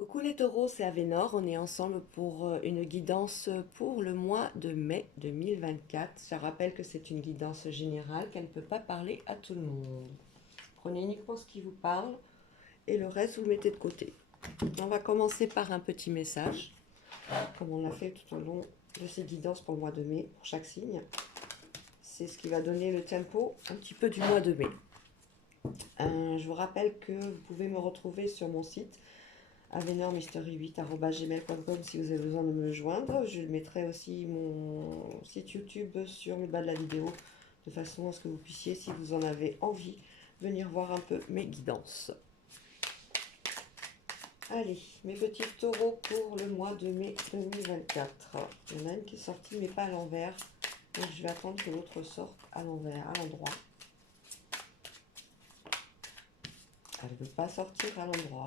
Coucou les taureaux, c'est Avénor. On est ensemble pour une guidance pour le mois de mai 2024. Je rappelle que c'est une guidance générale, qu'elle ne peut pas parler à tout le monde. Prenez uniquement ce qui vous parle et le reste vous le mettez de côté. On va commencer par un petit message, comme on l'a fait tout au long de ces guidances pour le mois de mai, pour chaque signe. C'est ce qui va donner le tempo un petit peu du mois de mai. Je vous rappelle que vous pouvez me retrouver sur mon site avenormystery8@gmail.com si vous avez besoin de me joindre. Je mettrai aussi mon site YouTube sur le bas de la vidéo de façon à ce que vous puissiez, si vous en avez envie, venir voir un peu mes guidances. Allez, mes petits taureaux pour le mois de mai 2024. Il y en a une qui est sortie mais pas à l'envers. Donc je vais attendre que l'autre sorte à l'envers, à l'endroit. Elle ne veut pas sortir à l'endroit.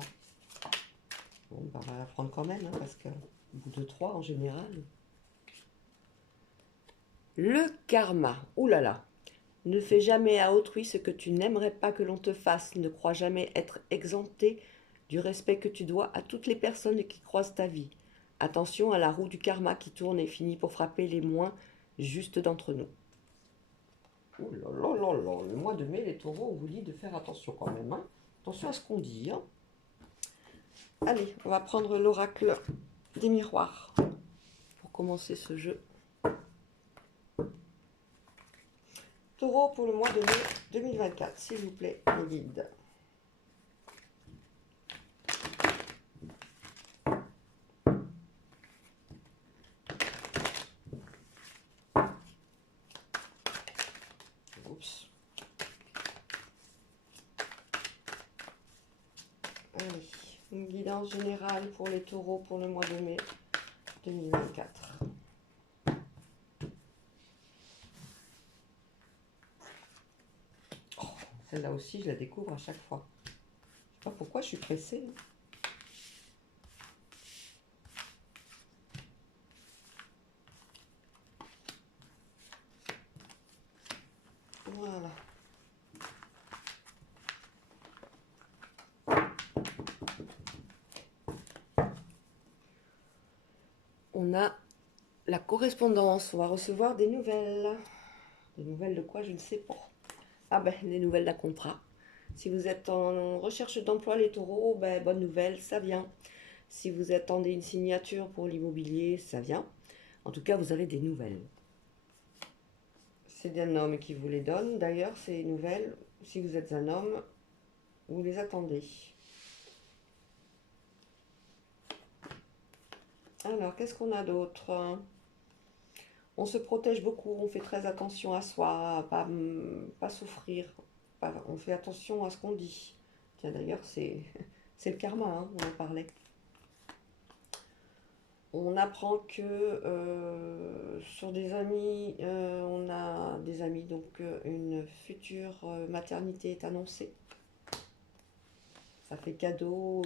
Bon, bah, on va la prendre quand même, hein, parce qu'au bout de 3 en général. Le karma. Ouh là là. Ne fais jamais à autrui ce que tu n'aimerais pas que l'on te fasse. Ne crois jamais être exempté du respect que tu dois à toutes les personnes qui croisent ta vie. Attention à la roue du karma qui tourne et finit pour frapper les moins justes d'entre nous. Ouh là là là là. Le mois de mai, les taureaux, on vous dit de faire attention quand même, hein. Attention à ce qu'on dit, hein. Allez, on va prendre l'oracle des miroirs pour commencer ce jeu. Taureau pour le mois de mai 2024, s'il vous plaît, mes guides. Oups. Allez, une guidance générale pour les taureaux pour le mois de mai 2024. Oh, celle-là aussi, je la découvre à chaque fois. Je sais pas pourquoi je suis pressée. Voilà. On a la correspondance. On va recevoir des nouvelles. Des nouvelles de quoi, je ne sais pas. Ah ben, des nouvelles d'un contrat. Si vous êtes en recherche d'emploi, les taureaux, ben, bonne nouvelle, ça vient. Si vous attendez une signature pour l'immobilier, ça vient. En tout cas, vous avez des nouvelles. C'est un homme qui vous les donne. D'ailleurs, ces nouvelles, si vous êtes un homme, vous les attendez. Alors, qu'est-ce qu'on a d'autre? On se protège beaucoup, on fait très attention à soi, à pas souffrir. On fait attention à ce qu'on dit. Tiens, d'ailleurs, c'est le karma, hein, on en parlait. On apprend que sur des amis, on a des amis, donc une future maternité est annoncée. Ça fait cadeau.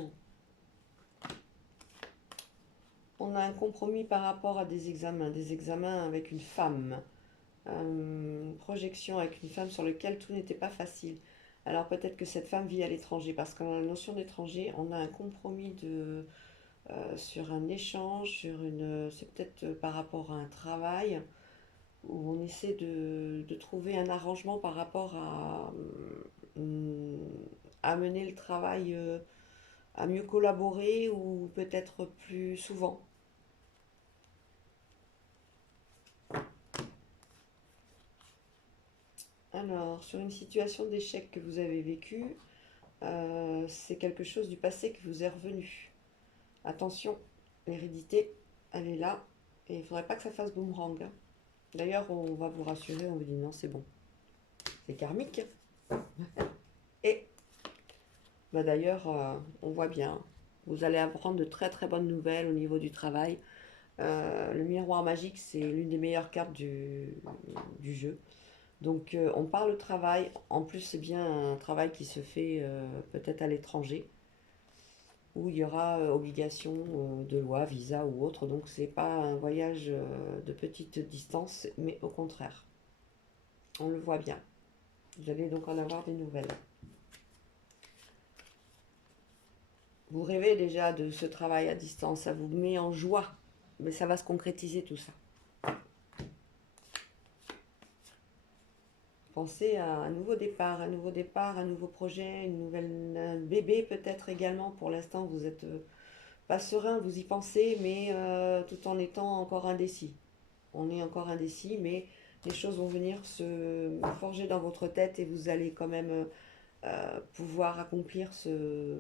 On a un compromis par rapport à des examens avec une femme. Projection avec une femme sur laquelle tout n'était pas facile. Alors peut-être que cette femme vit à l'étranger, parce qu'en la notion d'étranger, on a un compromis sur un échange, c'est peut-être par rapport à un travail, où on essaie de trouver un arrangement par rapport à mener le travail, à mieux collaborer ou peut-être plus souvent. Alors, sur une situation d'échec que vous avez vécue, c'est quelque chose du passé qui vous est revenu. Attention, l'hérédité, elle est là, et il ne faudrait pas que ça fasse boomerang, hein. D'ailleurs, on va vous rassurer, on vous dit non, c'est bon. C'est karmique. Et bah d'ailleurs, on voit bien, vous allez apprendre de très très bonnes nouvelles au niveau du travail. Le miroir magique, c'est l'une des meilleures cartes du jeu. Donc on parle travail, en plus c'est bien un travail qui se fait peut-être à l'étranger, où il y aura obligation de loi, visa ou autre, donc c'est pas un voyage de petite distance, mais au contraire. On le voit bien. Vous allez donc en avoir des nouvelles. Vous rêvez déjà de ce travail à distance, ça vous met en joie, mais ça va se concrétiser tout ça. Pensez à un nouveau départ, un nouveau projet, une nouvelle un bébé peut-être également. Pour l'instant, vous êtes pas serein, vous y pensez, mais tout en étant encore indécis. On est encore indécis, mais les choses vont venir se forger dans votre tête et vous allez quand même pouvoir accomplir ce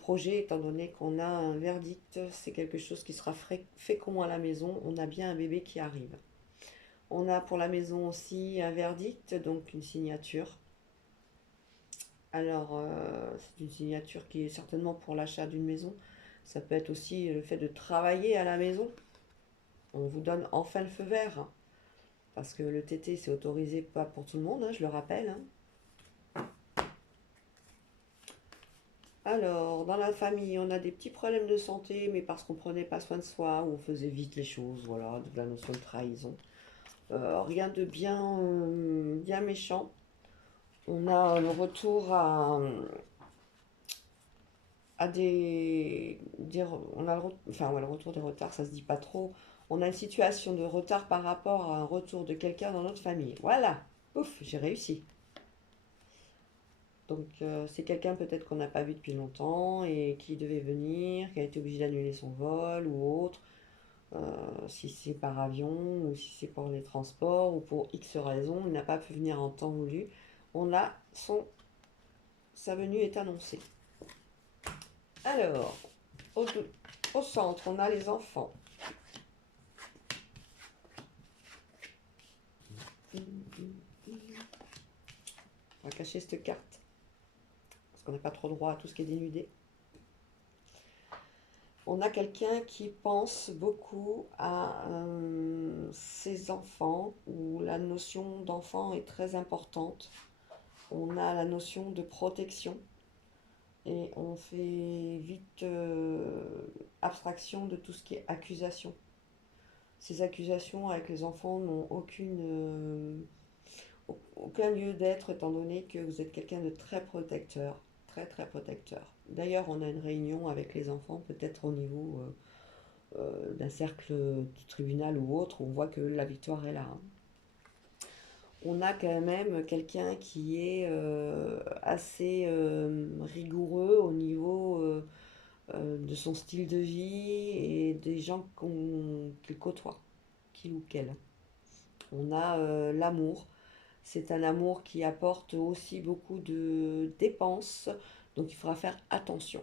projet, étant donné qu'on a un verdict, c'est quelque chose qui sera fécond à la maison, on a bien un bébé qui arrive. On a pour la maison aussi un verdict, donc une signature. Alors, c'est une signature qui est certainement pour l'achat d'une maison. Ça peut être aussi le fait de travailler à la maison. On vous donne enfin le feu vert. Parce que le TT, c'est autorisé pas pour tout le monde, hein, je le rappelle. Hein. Alors, dans la famille, on a des petits problèmes de santé, mais parce qu'on prenait pas soin de soi, ou on faisait vite les choses, voilà, de la notion de trahison. Rien de bien méchant. On a le retour à on a enfin, ouais, le retour des retards, ça se dit pas trop. On a une situation de retard par rapport à un retour de quelqu'un dans notre famille. Voilà, ouf, j'ai réussi. Donc c'est quelqu'un peut-être qu'on n'a pas vu depuis longtemps et qui devait venir, qui a été obligé d'annuler son vol ou autre, si c'est par avion ou si c'est pour les transports ou pour X raisons, il n'a pas pu venir en temps voulu. On a sa venue est annoncée. Alors, au, au centre, on a les enfants. On va cacher cette carte parce qu'on n'a pas trop droit à tout ce qui est dénudé. On a quelqu'un qui pense beaucoup à ses enfants, où la notion d'enfant est très importante. On a la notion de protection et on fait vite abstraction de tout ce qui est accusation. Ces accusations avec les enfants n'ont aucun lieu d'être étant donné que vous êtes quelqu'un de très protecteur, très très protecteur. D'ailleurs, on a une réunion avec les enfants, peut-être au niveau d'un cercle du tribunal ou autre, où on voit que la victoire est là. Hein. On a quand même quelqu'un qui est assez rigoureux au niveau de son style de vie et des gens qu'il côtoie, qu'il ou qu'elle. On a l'amour. C'est un amour qui apporte aussi beaucoup de dépenses, donc il faudra faire attention.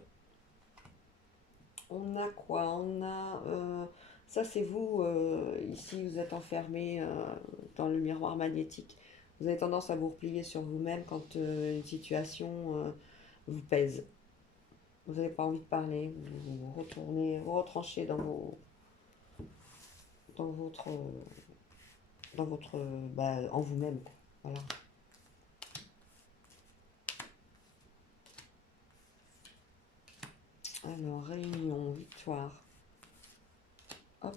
On a quoi? On a. Ça, c'est vous, ici, vous êtes enfermé dans le miroir magnétique. Vous avez tendance à vous replier sur vous-même quand une situation vous pèse. Vous n'avez pas envie de parler, vous retournez, vous retranchez dans votre, en vous-même. Voilà. Alors, réunion, victoire. Hop.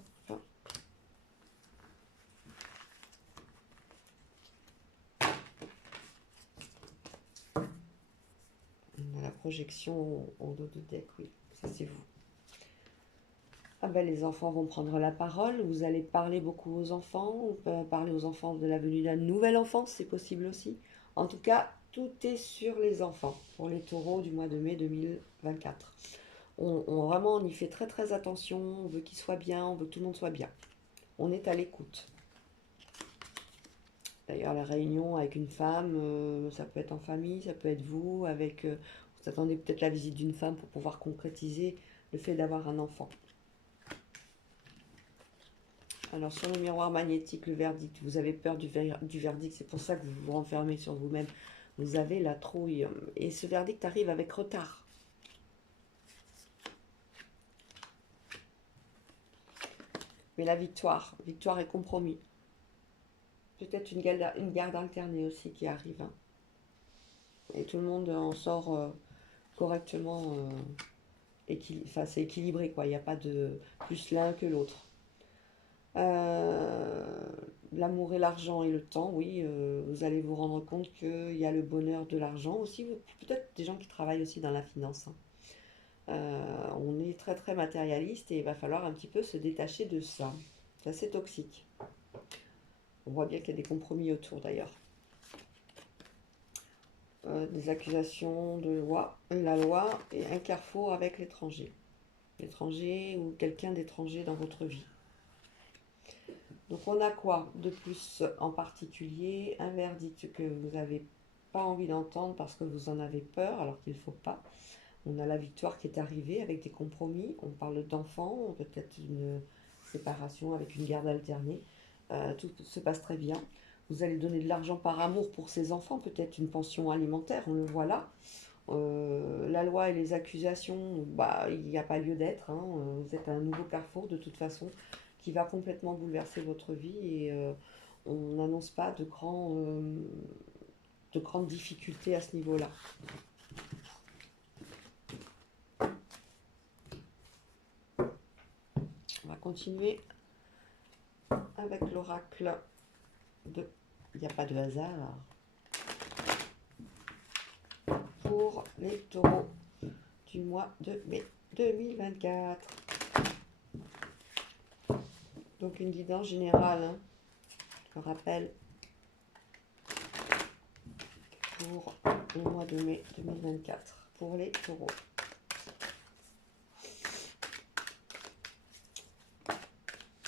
On a la projection au dos du deck, oui, ça c'est vous. Ah ben, les enfants vont prendre la parole, vous allez parler beaucoup aux enfants, parler aux enfants de la venue d'un nouvel enfant, c'est possible aussi. En tout cas, tout est sur les enfants pour les taureaux du mois de mai 2024. Vraiment, on y fait très très attention, on veut qu'ils soient bien, on veut que tout le monde soit bien. On est à l'écoute. D'ailleurs, la réunion avec une femme, ça peut être en famille, ça peut être vous, vous attendez peut-être la visite d'une femme pour pouvoir concrétiser le fait d'avoir un enfant. Alors, sur le miroir magnétique, le verdict, vous avez peur du verdict, c'est pour ça que vous vous renfermez sur vous-même. Vous avez la trouille. Et ce verdict arrive avec retard. Mais la victoire est compromis. Peut-être une garde alternée aussi qui arrive. Hein. Et tout le monde en sort correctement. Enfin, c'est équilibré, quoi. Il n'y a pas de plus l'un que l'autre. Euh, L'amour et l'argent et le temps, oui, vous allez vous rendre compte qu'il y a le bonheur de l'argent aussi. Peut-être des gens qui travaillent aussi dans la finance, hein. On est très très matérialiste et il va falloir un petit peu se détacher de ça. C'est assez toxique. On voit bien qu'il y a des compromis autour d'ailleurs. Des accusations de loi, la loi et un carrefour avec l'étranger. L'étranger ou quelqu'un d'étranger dans votre vie. Donc on a quoi de plus en particulier? Un verdict que vous n'avez pas envie d'entendre parce que vous en avez peur alors qu'il ne faut pas. On a la victoire qui est arrivée avec des compromis. On parle d'enfants, peut-être une séparation avec une garde alternée. Tout se passe très bien. Vous allez donner de l'argent par amour pour ces enfants, peut-être une pension alimentaire, on le voit là. La loi et les accusations, bah, il n'y a pas lieu d'être, hein. Vous êtes à un nouveau carrefour de toute façon qui va complètement bouleverser votre vie et on n'annonce pas de grandes difficultés à ce niveau-là. On va continuer avec l'oracle de... Il n'y a pas de hasard. Pour les taureaux du mois de mai 2024. Donc une guidance générale, hein, je rappelle, pour le mois de mai 2024, pour les taureaux.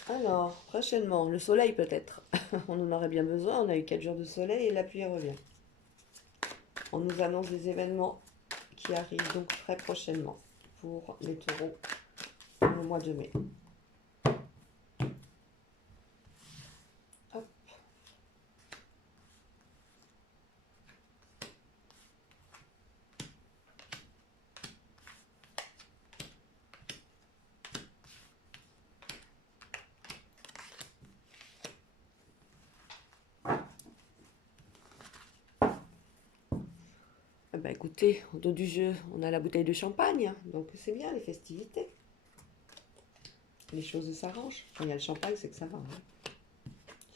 Alors, prochainement, le soleil peut-être. On en aurait bien besoin, on a eu 4 jours de soleil et la pluie revient. On nous annonce des événements qui arrivent donc très prochainement pour les taureaux le mois de mai. Hop. Eh ben, écoutez, au dos du jeu, on a la bouteille de champagne, donc c'est bien les festivités. Les choses s'arrangent. Quand il y a le champagne, c'est que ça va, hein.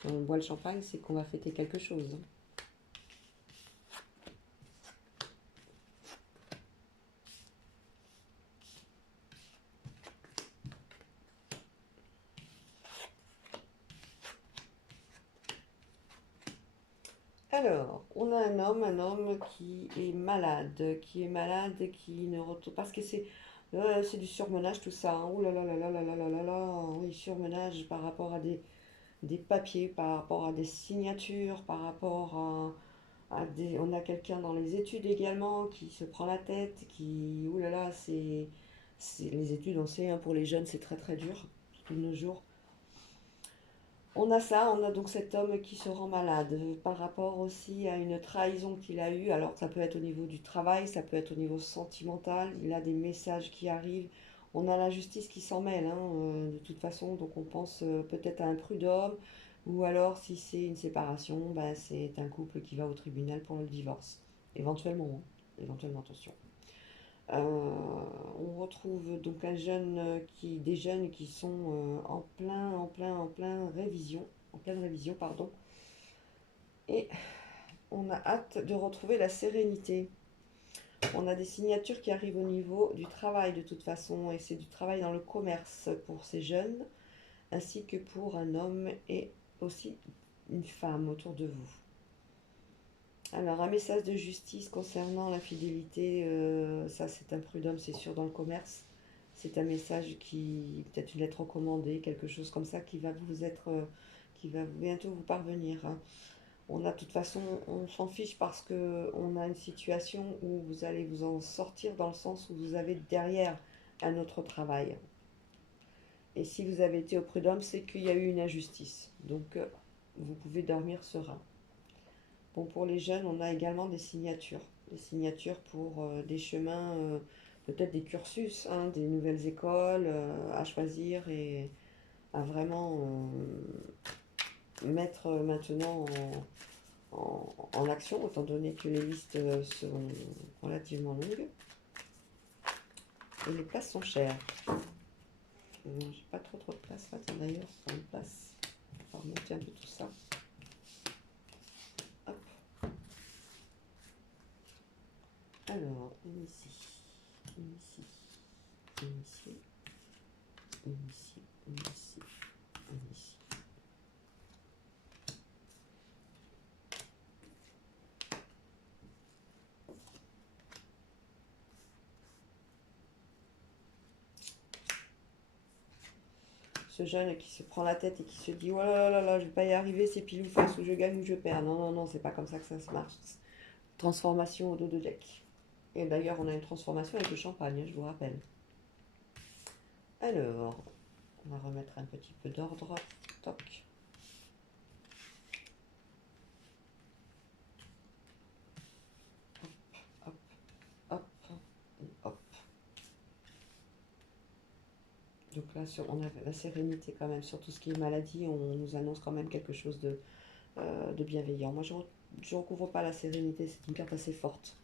Si on boit le champagne, c'est qu'on va fêter quelque chose, hein. Alors, on a un homme qui est malade, qui ne retourne parce que c'est du surmenage tout ça, hein. Ouh là là là là là là là là là, oui, surmenage par rapport à des papiers, par rapport à des signatures, par rapport à des... On a quelqu'un dans les études également qui se prend la tête, qui... Ouh là là, les études, on sait, hein, pour les jeunes, c'est très très dur, surtout de nos jours. On a ça, on a donc cet homme qui se rend malade par rapport aussi à une trahison qu'il a eue. Alors ça peut être au niveau du travail, ça peut être au niveau sentimental. Il a des messages qui arrivent. On a la justice qui s'en mêle, hein, de toute façon. Donc on pense peut-être à un prud'homme. Ou alors si c'est une séparation, bah, c'est un couple qui va au tribunal pour le divorce. Éventuellement, hein. Éventuellement, attention. On retrouve donc des jeunes qui sont en plein révision, en pleine révision, pardon. Et on a hâte de retrouver la sérénité. On a des signatures qui arrivent au niveau du travail de toute façon, et c'est du travail dans le commerce pour ces jeunes, ainsi que pour un homme et aussi une femme autour de vous. Alors, un message de justice concernant la fidélité, ça c'est un prud'homme, c'est sûr, dans le commerce. C'est un message qui, peut-être une lettre recommandée, quelque chose comme ça, qui va bientôt vous parvenir, hein. On a de toute façon, on s'en fiche parce que on a une situation où vous allez vous en sortir dans le sens où vous avez derrière un autre travail. Et si vous avez été au prud'homme, c'est qu'il y a eu une injustice. Donc, vous pouvez dormir serein. Bon, pour les jeunes, on a également des signatures. Des signatures pour des chemins, peut-être des cursus, hein, des nouvelles écoles à choisir et à vraiment mettre maintenant en action, étant donné que les listes sont relativement longues et les places sont chères. J'ai pas trop de place là, tiens, d'ailleurs, sur une place. On va remonter un peu tout ça. Hop. Alors, une ici, une ici, une ici, une ici, une ici, une ici. Ce jeune qui se prend la tête et qui se dit oh là là là, je vais pas y arriver, c'est pile ou face, ou je gagne ou je perds. Non, non, non, c'est pas comme ça que ça se marche. Transformation au dos de deck. Et d'ailleurs, on a une transformation avec le champagne, je vous rappelle. Alors, on va remettre un petit peu d'ordre. Toc. Hop, hop, hop. Donc là, on a la sérénité quand même sur tout ce qui est maladie. On nous annonce quand même quelque chose de bienveillant. Moi, je ne recouvre pas la sérénité, c'est une carte assez forte.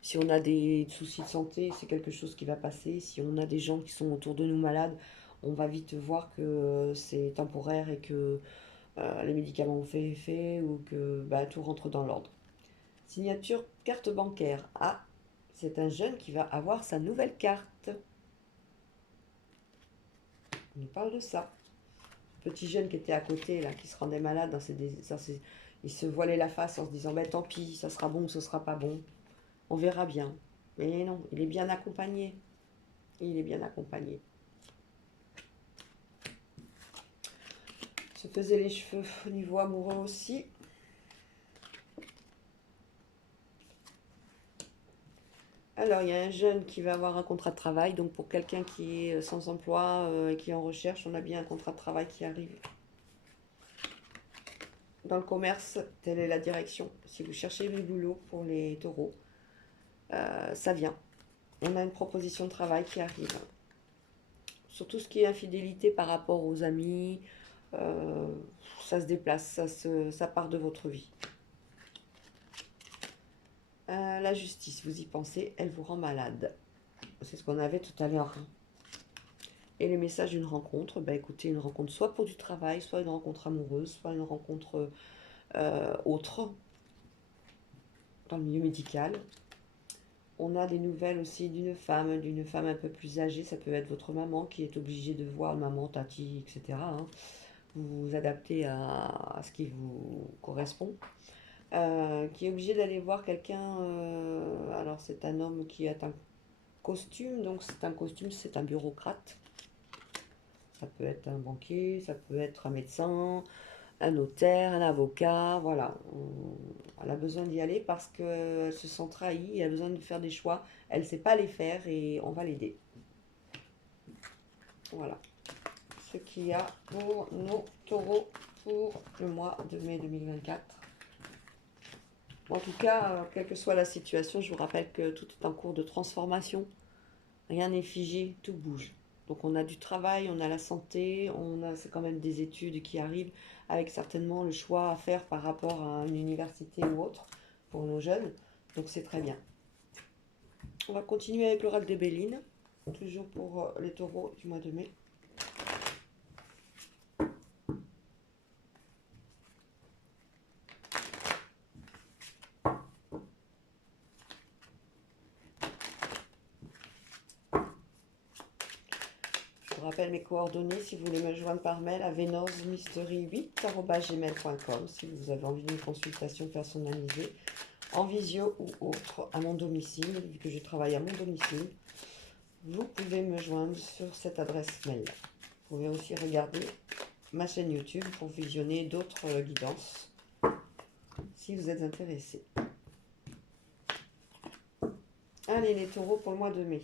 Si on a des soucis de santé, c'est quelque chose qui va passer. Si on a des gens qui sont autour de nous malades, on va vite voir que c'est temporaire et que les médicaments ont fait effet ou que bah, tout rentre dans l'ordre. Signature carte bancaire. Ah, c'est un jeune qui va avoir sa nouvelle carte. On nous parle de ça. Petit jeune qui était à côté, là, qui se rendait malade, il se voilait la face en se disant bah, tant pis, ça sera bon ou ce sera pas bon. On verra bien. Mais non, il est bien accompagné. Il est bien accompagné. Se faisait les cheveux au niveau amoureux aussi. Alors, il y a un jeune qui va avoir un contrat de travail. Donc, pour quelqu'un qui est sans emploi et qui est en recherche, on a bien un contrat de travail qui arrive. Dans le commerce, telle est la direction. Si vous cherchez du boulot pour les taureaux, ça vient. On a une proposition de travail qui arrive. Sur tout ce qui est infidélité par rapport aux amis, ça se déplace, ça part de votre vie. La justice, vous y pensez, elle vous rend malade. C'est ce qu'on avait tout à l'heure. Et les messages d'une rencontre, bah écoutez, une rencontre soit pour du travail, soit une rencontre amoureuse, soit une rencontre autre, dans le milieu médical. On a des nouvelles aussi d'une femme un peu plus âgée, ça peut être votre maman qui est obligée de voir maman, tati, etc. Hein. Vous vous adaptez à ce qui vous correspond. Qui est obligé d'aller voir quelqu'un, alors c'est un homme qui a un costume, donc c'est un costume, c'est un bureaucrate. Ça peut être un banquier, ça peut être un médecin, un notaire, un avocat, voilà. Elle a besoin d'y aller parce qu'elle se sent trahie, elle a besoin de faire des choix, elle ne sait pas les faire et on va l'aider. Voilà. Ce qu'il y a pour nos taureaux pour le mois de mai 2024. En tout cas, quelle que soit la situation, je vous rappelle que tout est en cours de transformation. Rien n'est figé, tout bouge. Donc on a du travail, on a la santé, c'est quand même des études qui arrivent, avec certainement le choix à faire par rapport à une université ou autre pour nos jeunes. Donc c'est très bien. On va continuer avec l'oracle de Béline, toujours pour les taureaux du mois de mai. Je vous rappelle mes coordonnées si vous voulez me joindre par mail à venosmystery8@gmail.com si vous avez envie d'une consultation personnalisée en visio ou autre à mon domicile, vu que je travaille à mon domicile. Vous pouvez me joindre sur cette adresse mail. Vous pouvez aussi regarder ma chaîne YouTube pour visionner d'autres guidances si vous êtes intéressé. Allez les taureaux pour le mois de mai.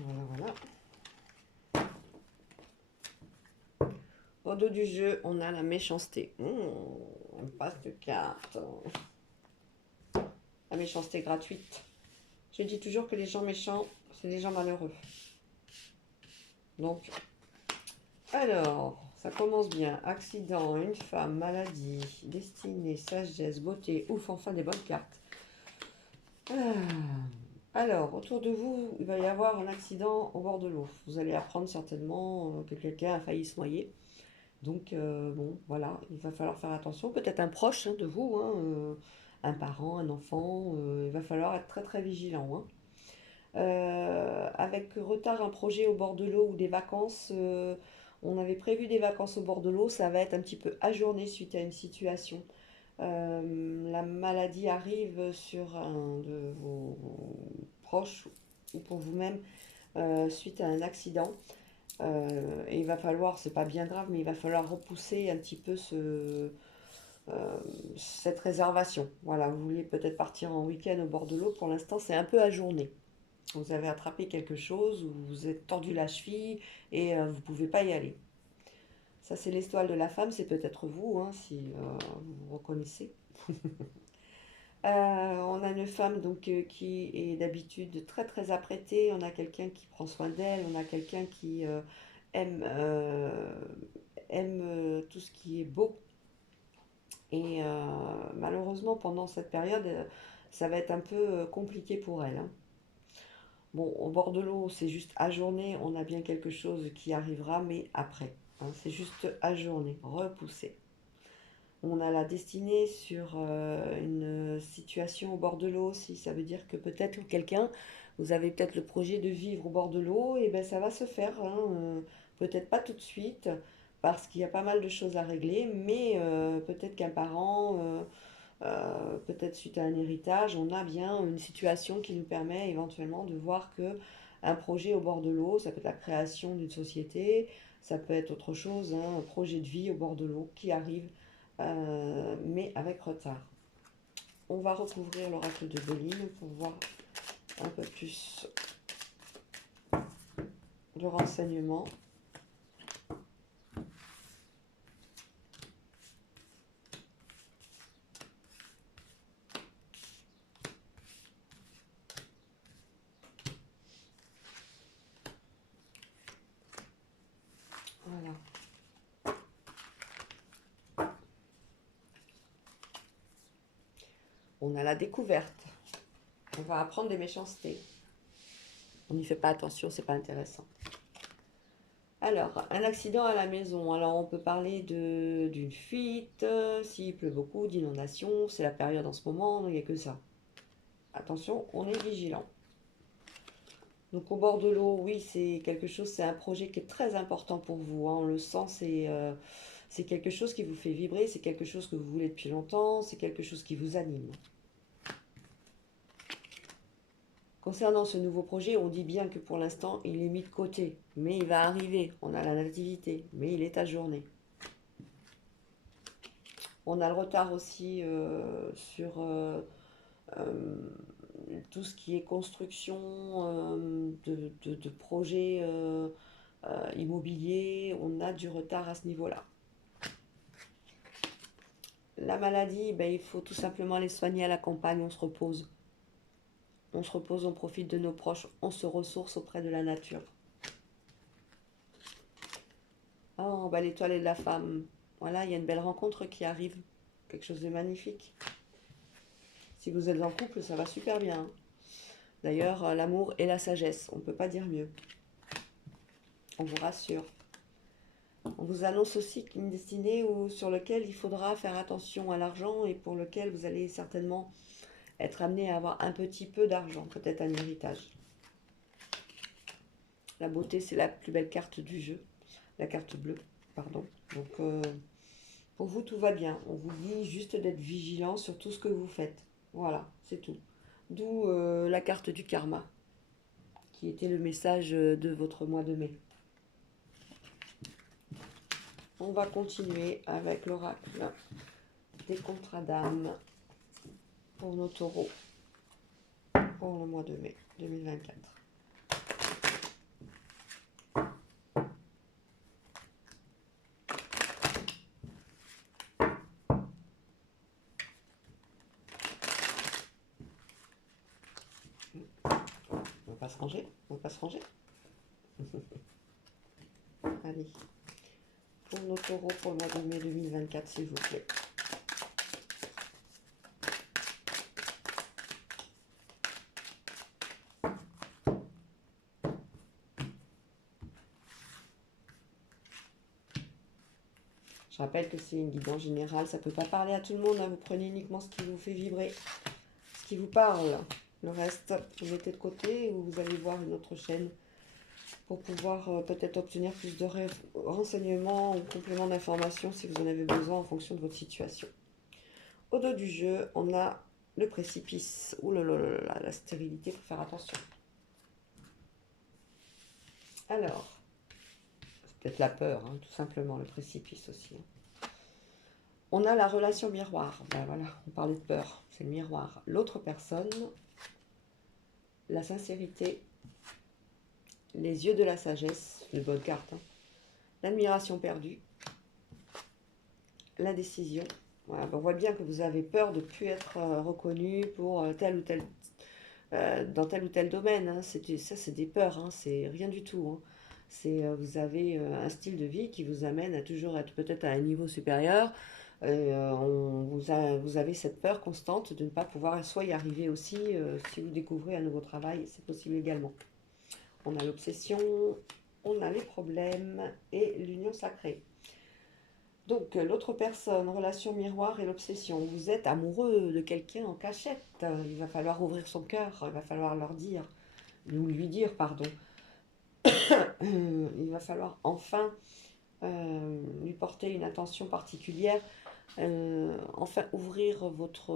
Voilà. Au dos du jeu, on a la méchanceté. On passe de carte. La méchanceté gratuite. Je dis toujours que les gens méchants, c'est des gens malheureux. Donc, Alors, ça commence bien. Accident, une femme, maladie, destinée, sagesse, beauté, ouf, enfin des bonnes cartes. Ah. Alors, autour de vous, il va y avoir un accident au bord de l'eau. Vous allez apprendre certainement que quelqu'un a failli se noyer. Donc, bon, voilà, il va falloir faire attention. Peut-être un proche hein, de vous, hein, un parent, un enfant. Il va falloir être très très vigilant. Hein. Avec retard, un projet au bord de l'eau ou des vacances. On avait prévu des vacances au bord de l'eau. Ça va être un petit peu ajourné suite à une situation. La maladie arrive sur un de vos proches ou pour vous-même suite à un accident. Et il va falloir, c'est pas bien grave, mais il va falloir repousser un petit peu cette réservation. Voilà, vous vouliez peut-être partir en week-end au bord de l'eau. Pour l'instant, c'est un peu ajourné. Vous avez attrapé quelque chose, ou vous êtes tordu la cheville et vous ne pouvez pas y aller. Ça, c'est l'étoile de la femme, c'est peut-être vous, hein, si vous vous reconnaissez. On a une femme donc qui est d'habitude très très apprêtée. On a quelqu'un qui prend soin d'elle. On a quelqu'un qui aime, aime tout ce qui est beau. Et malheureusement, pendant cette période, ça va être un peu compliqué pour elle. Hein. Bon, au bord de l'eau, c'est juste ajourné. On a bien quelque chose qui arrivera, mais après. Hein, c'est juste ajourné, repoussé. On a la destinée sur une situation au bord de l'eau aussi. Ça veut dire que peut-être quelqu'un, vous avez peut-être le projet de vivre au bord de l'eau, et bien ça va se faire. Hein, peut-être pas tout de suite, parce qu'il y a pas mal de choses à régler, mais peut-être qu'un parent, peut-être suite à un héritage, on a bien une situation qui nous permet éventuellement de voir que un projet au bord de l'eau, ça peut être la création d'une société, ça peut être autre chose, hein, un projet de vie au bord de l'eau qui arrive, mais avec retard. On va recouvrir l'oracle de Béline pour voir un peu plus de renseignements. Voilà. On a la découverte. On va apprendre des méchancetés. On n'y fait pas attention, c'est pas intéressant. Alors, un accident à la maison. Alors, on peut parler d'une fuite, s'il pleut beaucoup, d'inondation. C'est la période en ce moment, il n'y a que ça. Attention, on est vigilant. Donc, au bord de l'eau, oui, c'est quelque chose, c'est un projet qui est très important pour vous. Hein. On le sent, c'est quelque chose qui vous fait vibrer, c'est quelque chose que vous voulez depuis longtemps, c'est quelque chose qui vous anime. Concernant ce nouveau projet, on dit bien que pour l'instant, il est mis de côté. Mais il va arriver. On a la nativité, mais il est ajourné. On a le retard aussi sur euh, tout ce qui est construction de projets immobiliers. On a du retard à ce niveau-là. La maladie, ben, il faut tout simplement les soigner à la campagne. On se repose. On se repose, on profite de nos proches. On se ressource auprès de la nature. Oh, bah, l'étoile et de la femme. Voilà, il y a une belle rencontre qui arrive. Quelque chose de magnifique. Si vous êtes en couple, ça va super bien. Hein. D'ailleurs, l'amour et la sagesse, on ne peut pas dire mieux. On vous rassure. On vous annonce aussi une destinée sur laquelle il faudra faire attention à l'argent et pour lequel vous allez certainement être amené à avoir un petit peu d'argent, peut-être un héritage. La beauté, c'est la plus belle carte du jeu, la carte bleue, pardon. Donc, pour vous, tout va bien. On vous dit juste d'être vigilant sur tout ce que vous faites. Voilà, c'est tout. D'où la carte du karma, qui était le message de votre mois de mai. On va continuer avec l'oracle des contrats d'âme pour nos taureaux pour le mois de mai 2024. On va pas se ranger. On va pas se ranger. Allez. pour nos taureaux pour le mois de mai 2024, s'il vous plaît. Je rappelle que c'est une guidance générale, ça ne peut pas parler à tout le monde, hein. Vous prenez uniquement ce qui vous fait vibrer, ce qui vous parle. Le reste, vous mettez de côté ou vous allez voir une autre chaîne pour pouvoir peut-être obtenir plus de renseignements ou compléments d'informations si vous en avez besoin en fonction de votre situation. Au dos du jeu, on a le précipice. Ouh là là là là, la stérilité, il faut faire attention. Alors, c'est peut-être la peur, hein, tout simplement, le précipice aussi. On a la relation miroir. Ben voilà, on parlait de peur, c'est le miroir. L'autre personne, la sincérité, les yeux de la sagesse, c'est une bonne carte. Hein. L'admiration perdue, la décision. Voilà, ben on voit bien que vous avez peur de ne plus être reconnu pour tel ou tel, dans tel ou tel domaine. Hein. Ça, c'est des peurs, hein, c'est rien du tout. Hein. Vous avez un style de vie qui vous amène à toujours être peut-être à un niveau supérieur. Vous avez cette peur constante de ne pas pouvoir soit y arriver aussi, si vous découvrez un nouveau travail, c'est possible également. On a l'obsession, on a les problèmes et l'union sacrée. Donc, l'autre personne, relation miroir et l'obsession. Vous êtes amoureux de quelqu'un en cachette. Il va falloir ouvrir son cœur, il va falloir lui dire, pardon. Il va falloir enfin lui porter une attention particulière. Enfin ouvrir votre...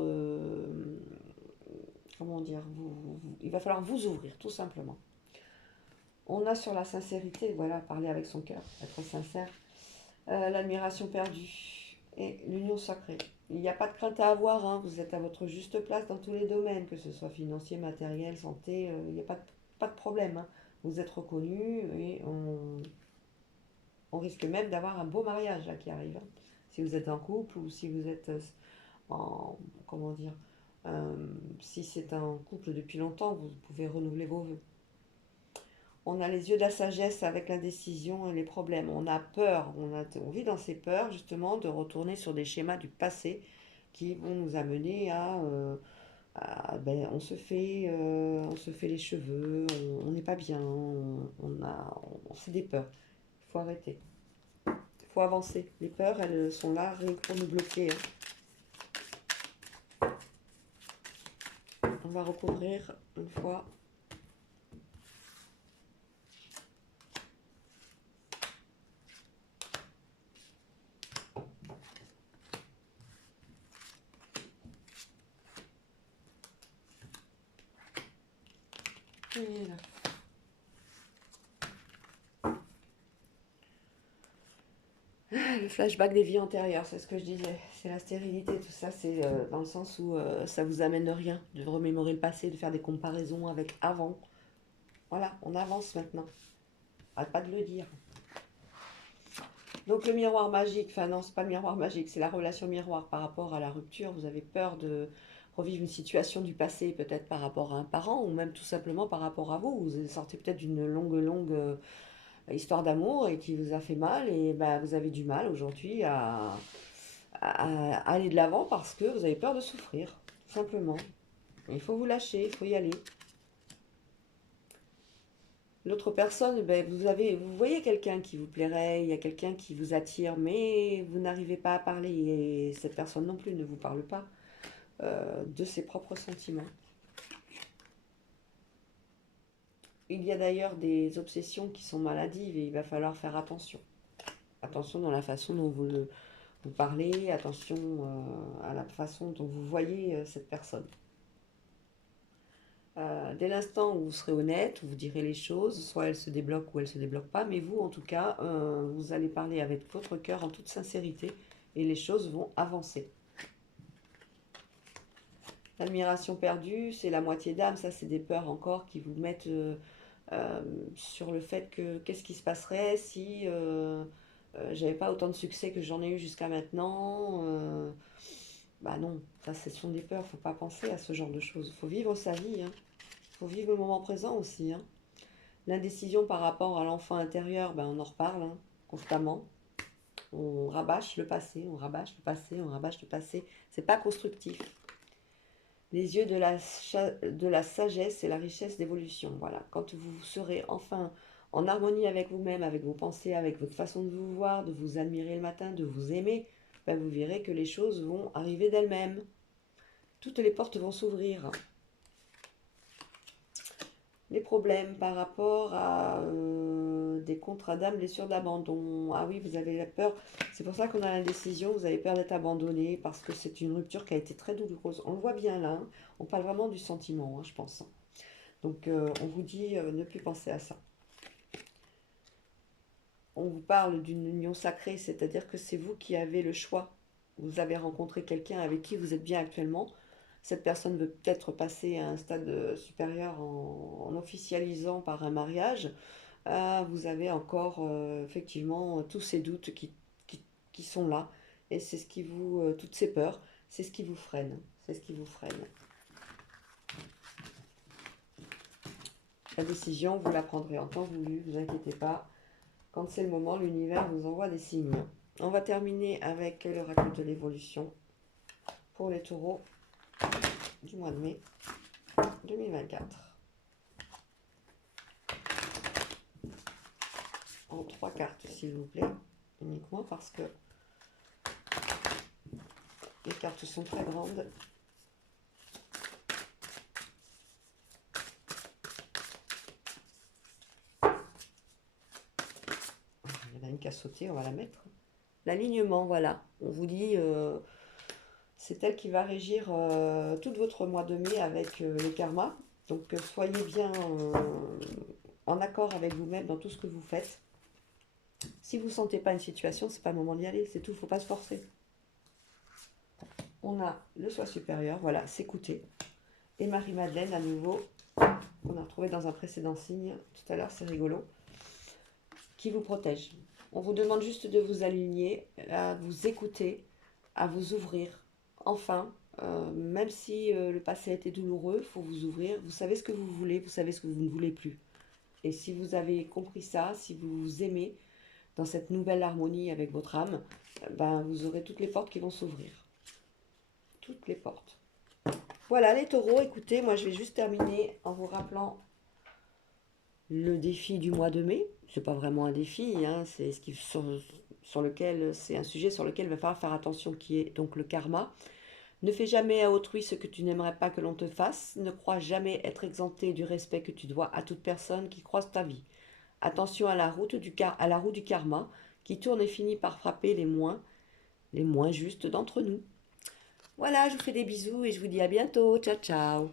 comment dire il va falloir vous ouvrir, tout simplement. On a sur la sincérité, voilà, parler avec son cœur, être sincère. L'admiration perdue et l'union sacrée. Il n'y a pas de crainte à avoir, hein. Vous êtes à votre juste place dans tous les domaines, que ce soit financier, matériel, santé, il n'y a pas de problème. Hein. Vous êtes reconnu et on risque même d'avoir un beau mariage là, qui arrive. Hein. Si vous êtes en couple ou si vous êtes en... comment dire si c'est un couple depuis longtemps, vous pouvez renouveler vos vœux. On a les yeux de la sagesse avec l'indécision et les problèmes. On a peur, on vit dans ces peurs justement de retourner sur des schémas du passé qui vont nous amener on se fait les cheveux, on n'est pas bien, c'est des peurs. Il faut arrêter. Il faut avancer. Les peurs, elles sont là rien que pour nous bloquer. Hein. On va recouvrir une fois. Et là. Le flashback des vies antérieures, c'est ce que je disais. C'est la stérilité, tout ça, c'est dans le sens où ça vous amène rien, de remémorer le passé, de faire des comparaisons avec avant. Voilà, on avance maintenant. Arrête pas de le dire. Donc le miroir magique, enfin non, c'est pas le miroir magique, c'est la relation miroir par rapport à la rupture. Vous avez peur de revivre une situation du passé, peut-être par rapport à un parent, ou même tout simplement par rapport à vous. Vous sortez peut-être d'une longue histoire d'amour et qui vous a fait mal, et ben, vous avez du mal aujourd'hui à aller de l'avant parce que vous avez peur de souffrir, tout simplement. Il faut vous lâcher, il faut y aller. L'autre personne, ben, vous voyez quelqu'un qui vous plairait, il y a quelqu'un qui vous attire, mais vous n'arrivez pas à parler et cette personne non plus ne vous parle pas de ses propres sentiments. Il y a d'ailleurs des obsessions qui sont maladives et il va falloir faire attention. Attention dans la façon dont vous parlez, attention à la façon dont vous voyez cette personne. Dès l'instant où vous serez honnête, où vous direz les choses, soit elles se débloquent ou elles ne se débloquent pas, mais vous, en tout cas, vous allez parler avec votre cœur en toute sincérité et les choses vont avancer. L'admiration perdue, c'est la moitié d'âme, ça c'est des peurs encore qui vous mettent sur le fait que qu'est-ce qui se passerait si j'avais pas autant de succès que j'en ai eu jusqu'à maintenant. Bah non, ça ce sont des peurs, faut pas penser à ce genre de choses. Faut vivre sa vie, hein. Faut vivre le moment présent aussi. Hein. L'indécision par rapport à l'enfant intérieur, ben on en reparle hein, constamment. On rabâche le passé, on rabâche le passé, on rabâche le passé. C'est pas constructif. Les yeux de la sagesse et la richesse d'évolution. Voilà. Quand vous serez enfin en harmonie avec vous-même, avec vos pensées, avec votre façon de vous voir, de vous admirer le matin, de vous aimer, ben vous verrez que les choses vont arriver d'elles-mêmes. Toutes les portes vont s'ouvrir. Les problèmes par rapport à des contrats d'âme, blessures d'abandon. Ah oui, vous avez la peur. C'est pour ça qu'on a l'indécision. Vous avez peur d'être abandonné parce que c'est une rupture qui a été très douloureuse. On le voit bien là. Hein. On parle vraiment du sentiment, hein, je pense. Donc on vous dit ne plus penser à ça. On vous parle d'une union sacrée, c'est-à-dire que c'est vous qui avez le choix. Vous avez rencontré quelqu'un avec qui vous êtes bien actuellement. Cette personne veut peut-être passer à un stade supérieur en officialisant par un mariage. Vous avez encore effectivement tous ces doutes qui sont là. Et c'est ce qui vous, toutes ces peurs, c'est ce qui vous freine. C'est ce qui vous freine. La décision, vous la prendrez en temps voulu, ne vous inquiétez pas. Quand c'est le moment, l'univers vous envoie des signes. On va terminer avec l'oracle de l'évolution pour les taureaux du mois de mai 2024. En 3 cartes, s'il vous plaît, uniquement parce que les cartes sont très grandes. Il y en a une qui a sauté, on va la mettre. L'alignement, voilà. On vous dit, c'est elle qui va régir tout votre mois de mai avec le karma. Donc soyez bien en accord avec vous-même dans tout ce que vous faites. Si vous ne sentez pas une situation, c'est pas le moment d'y aller, c'est tout, il ne faut pas se forcer. On a le soi supérieur, voilà, s'écouter. Et Marie-Madeleine, à nouveau, qu'on a retrouvé dans un précédent signe, tout à l'heure, c'est rigolo, qui vous protège. On vous demande juste de vous aligner, à vous écouter, à vous ouvrir. Enfin, même si le passé a été douloureux, il faut vous ouvrir. Vous savez ce que vous voulez, vous savez ce que vous ne voulez plus. Et si vous avez compris ça, si vous vous aimez dans cette nouvelle harmonie avec votre âme, ben, vous aurez toutes les portes qui vont s'ouvrir. Toutes les portes. Voilà les taureaux, écoutez, moi je vais juste terminer en vous rappelant le défi du mois de mai. C'est pas vraiment un défi, hein, c'est sur lequel c'est un sujet sur lequel il va falloir faire attention, qui est donc le karma. Ne fais jamais à autrui ce que tu n'aimerais pas que l'on te fasse. Ne crois jamais être exempté du respect que tu dois à toute personne qui croise ta vie. Attention à la roue du karma qui tourne et finit par frapper les moins justes d'entre nous. Voilà, je vous fais des bisous et je vous dis à bientôt. Ciao, ciao.